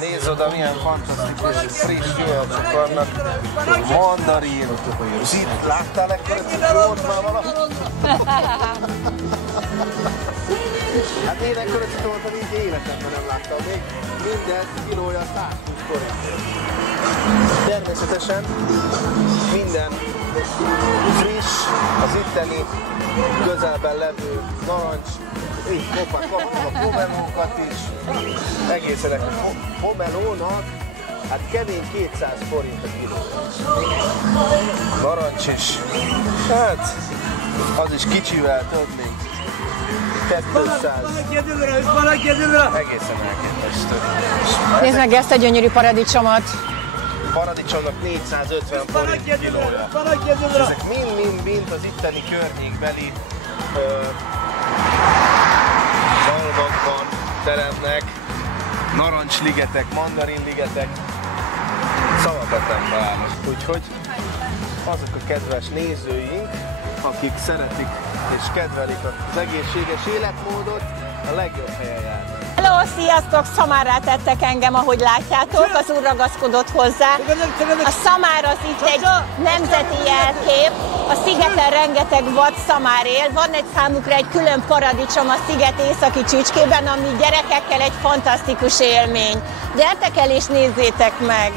Nézd oda, milyen fantasztikus, friss gyümölcsök vannak. Mandarin, láttál ekkora citrót már valahol? Hát én ekkora citrót így életemben nem láttam még. Minden kilója 120 forint. Természetesen minden friss, az itteni közelben levő narancs, így a pomelókat is, egészen a pomelónak, hát kemény 200 forint a kiló. Narancs is, hát az is kicsivel több, mint 200. Egészen elképesztő. Nézd meg ezt a gyönyörű paradicsomot. Paradicsomnak 450 forint kilója. Ezek mind az itteni környékbeli falvakban teremnek, narancsligetek, mandarinligetek, szavakat nem találnak. Úgyhogy azok a kedves nézőink, akik szeretik és kedvelik az egészséges életmódot, a legjobb helyen járnak. Hello, sziasztok! Szamárrá tettek engem, ahogy látjátok, az úr ragaszkodott hozzá. A szamár az itt egy nemzeti jelkép, a szigeten rengeteg vad szamár él, van egy számukra egy külön paradicsom a sziget északi csücskében, ami gyerekekkel egy fantasztikus élmény. Gyertek el és nézzétek meg!